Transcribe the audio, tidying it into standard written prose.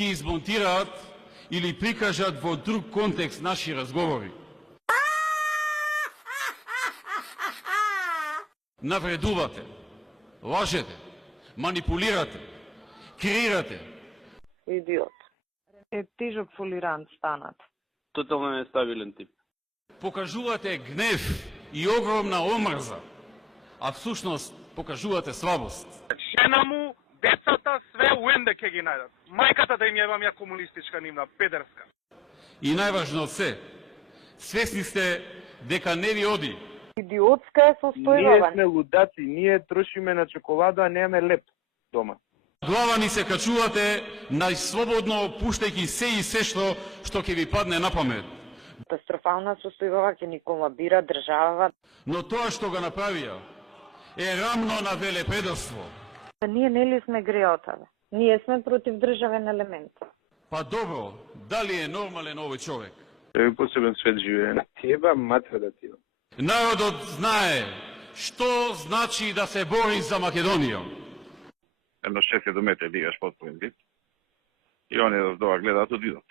ќе измонтираат или прикажат во друг контекст наши разговори. Навредувате, лажете, манипулирате, креирате. Идиот. Е тежок фолирант станат. Тотално нестабилен тип. Покажувате гнев и огромна омрза, а всушност покажувате слабост. Жена му, децата, све уенде ќе ги најдат. Мајката да им јавам ја комунистичка нивна, педерска. И најважно од се, свесни сте дека не ви оди. Идиотска е состојба. Ние сме лудаци, ние трошиме на чоколада, а немаме леп дома. Глава ни се качувате најслободно, пуштајќи се и се што ќе ви падне на памет. Катастрофална состојба, ќе ни колабира држава. Но тоа што го направија е рамно на велепредавство. Ние нели сме греота, бе. Ние сме против државен елемент. Па добро, дали е нормален овој човек? Е посебен свет живее. Еба матра да ти. Народот знае што значи да се бори за Македонија. Едно шеф е до мете, дигаш потполен вид. И они од тоа гледаат од видот.